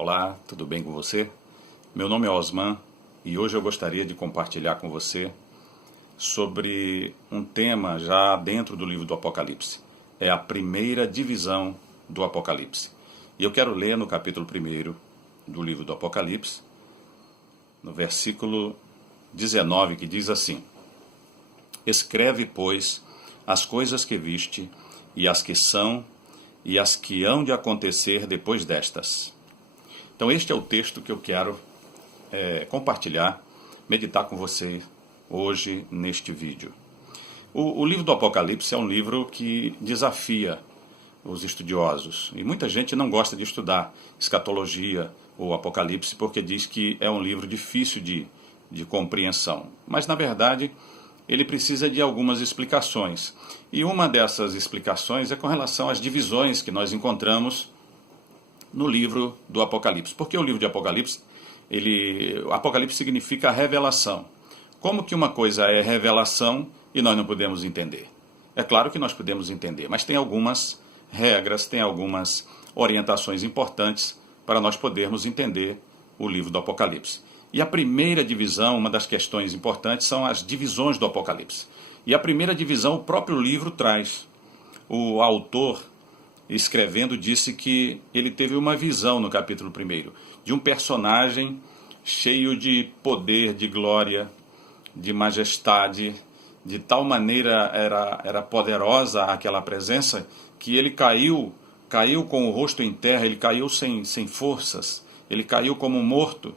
Olá, tudo bem com você? Meu nome é Osman e hoje eu gostaria de compartilhar com você sobre um tema já dentro do livro do Apocalipse. É a primeira divisão do Apocalipse. E eu quero ler no capítulo 1 do livro do Apocalipse, no versículo 19, que diz assim: Escreve, pois, as coisas que viste, e as que são, e as que hão de acontecer depois destas. Então este é o texto que eu quero compartilhar, meditar com você hoje neste vídeo. O livro do Apocalipse é um livro que desafia os estudiosos. E muita gente não gosta de estudar escatologia ou Apocalipse porque diz que é um livro difícil de compreensão. Mas, na verdade, ele precisa de algumas explicações. E uma dessas explicações é com relação às divisões que nós encontramos no livro do Apocalipse. Porque o livro de Apocalipse, Apocalipse significa revelação. Como que uma coisa é revelação e nós não podemos entender? É claro que nós podemos entender, mas tem algumas regras, tem algumas orientações importantes para nós podermos entender o livro do Apocalipse. E a primeira divisão, uma das questões importantes, são as divisões do Apocalipse. E a primeira divisão o próprio livro traz. O autor, escrevendo, disse que ele teve uma visão no capítulo 1 de um personagem cheio de poder, de glória, de majestade, de tal maneira era poderosa aquela presença que ele caiu com o rosto em terra, ele caiu sem forças, ele caiu como morto,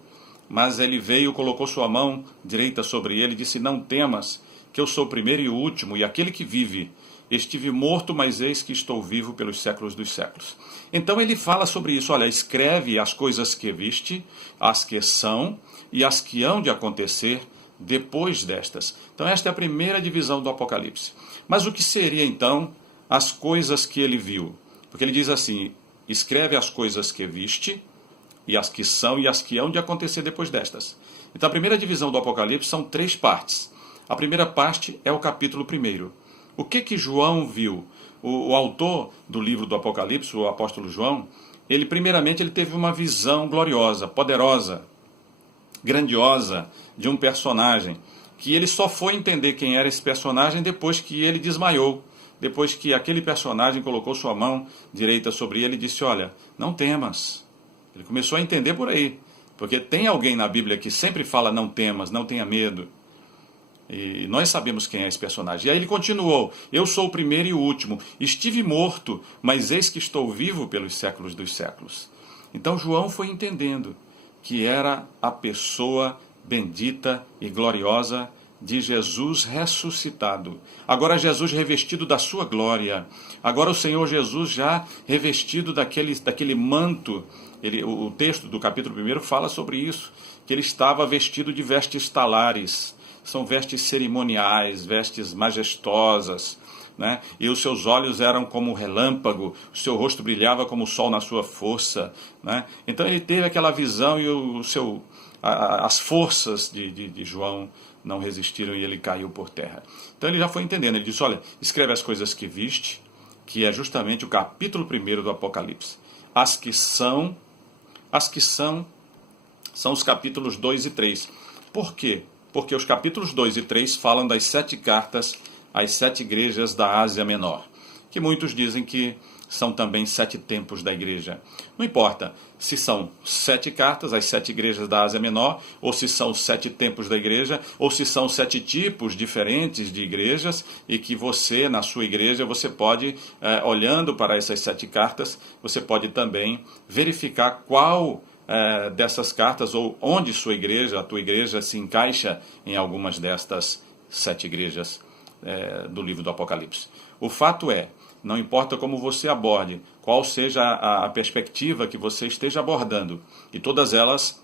mas ele veio, colocou sua mão direita sobre ele e disse: Não temas, que eu sou o primeiro e o último, e aquele que vive. Estive morto, mas eis que estou vivo pelos séculos dos séculos. Então ele fala sobre isso. Olha, escreve as coisas que viste, as que são e as que hão de acontecer depois destas. Então esta é a primeira divisão do Apocalipse. Mas o que seria então as coisas que ele viu? Porque ele diz assim: escreve as coisas que viste, e as que são e as que hão de acontecer depois destas. Então a primeira divisão do Apocalipse são 3 partes. A primeira parte é o capítulo 1. O que João viu? O autor do livro do Apocalipse, o apóstolo João, primeiramente ele teve uma visão gloriosa, poderosa, grandiosa de um personagem, que ele só foi entender quem era esse personagem depois que ele desmaiou, depois que aquele personagem colocou sua mão direita sobre ele e disse: olha, não temas. Ele começou a entender por aí, porque tem alguém na Bíblia que sempre fala: não temas, não tenha medo. E nós sabemos quem é esse personagem. E aí ele continuou: eu sou o primeiro e o último, estive morto, mas eis que estou vivo pelos séculos dos séculos. Então João foi entendendo que era a pessoa bendita e gloriosa de Jesus ressuscitado. Agora Jesus revestido da sua glória. Agora o Senhor Jesus já revestido daquele manto. O texto do capítulo 1 fala sobre isso, que ele estava vestido de vestes talares. São vestes cerimoniais, vestes majestosas, né? E os seus olhos eram como relâmpago, o seu rosto brilhava como o sol na sua força, né? Então ele teve aquela visão e as forças de João não resistiram e ele caiu por terra. Então ele já foi entendendo, ele disse: olha, escreve as coisas que viste, que é justamente o capítulo 1 do Apocalipse. As que são os capítulos 2 e 3. Por quê? Porque os capítulos 2 e 3 falam das 7 cartas às 7 igrejas da Ásia Menor, que muitos dizem que são também 7 tempos da igreja. Não importa se são 7 cartas às 7 igrejas da Ásia Menor, ou se são 7 tempos da igreja, ou se são 7 tipos diferentes de igrejas, e que você, na sua igreja, você pode, olhando para essas 7 cartas, você pode também verificar qual dessas cartas, ou onde a tua igreja se encaixa em algumas destas 7 igrejas do livro do Apocalipse. O fato é, não importa como você aborde, qual seja a perspectiva que você esteja abordando, e todas elas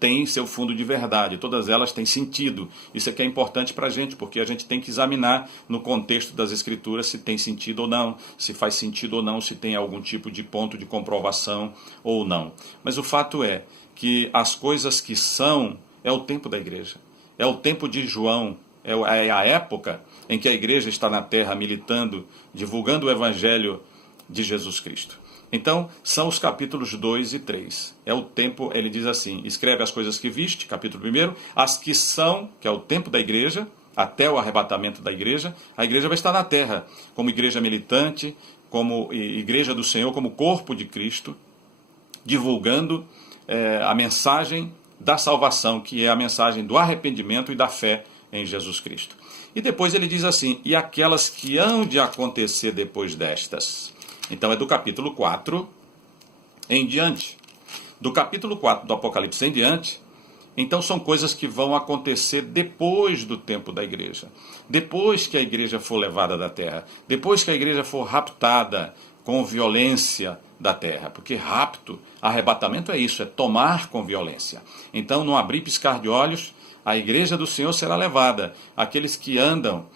têm seu fundo de verdade, todas elas têm sentido. Isso é que é importante para a gente, porque a gente tem que examinar no contexto das Escrituras se tem sentido ou não, se faz sentido ou não, se tem algum tipo de ponto de comprovação ou não. Mas o fato é que as coisas que são é o tempo da igreja, é o tempo de João, é a época em que a igreja está na terra militando, divulgando o evangelho de Jesus Cristo. Então, são os capítulos 2 e 3. É o tempo, ele diz assim, escreve as coisas que viste, capítulo 1, as que são, que é o tempo da igreja, até o arrebatamento da igreja. A igreja vai estar na terra, como igreja militante, como igreja do Senhor, como corpo de Cristo, divulgando a mensagem da salvação, que é a mensagem do arrependimento e da fé em Jesus Cristo. E depois ele diz assim, e aquelas que hão de acontecer depois destas. Então é do capítulo 4 em diante. Do capítulo 4 do Apocalipse em diante, então são coisas que vão acontecer depois do tempo da igreja. Depois que a igreja for levada da terra. Depois que a igreja for raptada com violência da terra. Porque rapto, arrebatamento é isso, é tomar com violência. Então, no abrir e piscar de olhos, a igreja do Senhor será levada. Aqueles que andam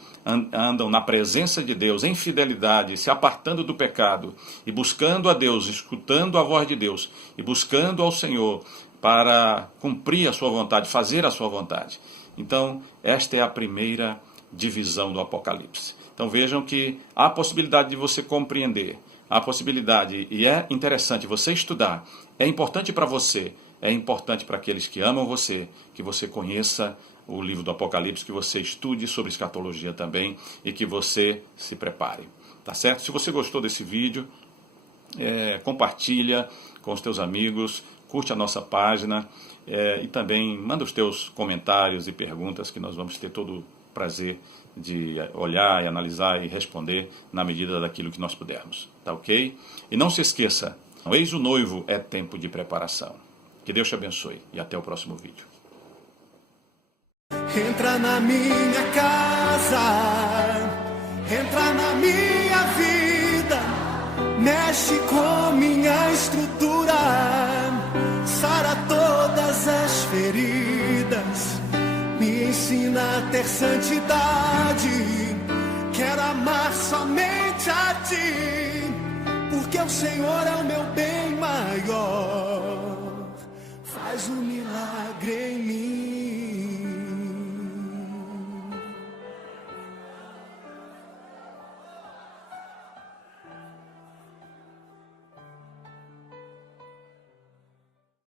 na presença de Deus, em fidelidade, se apartando do pecado e buscando a Deus, escutando a voz de Deus e buscando ao Senhor para cumprir a sua vontade, fazer a sua vontade. Então, esta é a primeira divisão do Apocalipse. Então vejam que há a possibilidade de você compreender, há a possibilidade, e é interessante você estudar, é importante para você, é importante para aqueles que amam você, que você conheça o livro do Apocalipse, que você estude sobre escatologia também e que você se prepare. Tá certo? Se você gostou desse vídeo, compartilha com os teus amigos, curte a nossa página e também manda os teus comentários e perguntas que nós vamos ter todo o prazer de olhar e analisar e responder na medida daquilo que nós pudermos. Tá ok? E não se esqueça, eis o noivo é tempo de preparação. Que Deus te abençoe e até o próximo vídeo. Entra na minha casa, entra na minha vida, mexe com minha estrutura, sara todas as feridas, me ensina a ter santidade, quero amar somente a ti, porque o Senhor é o meu bem maior.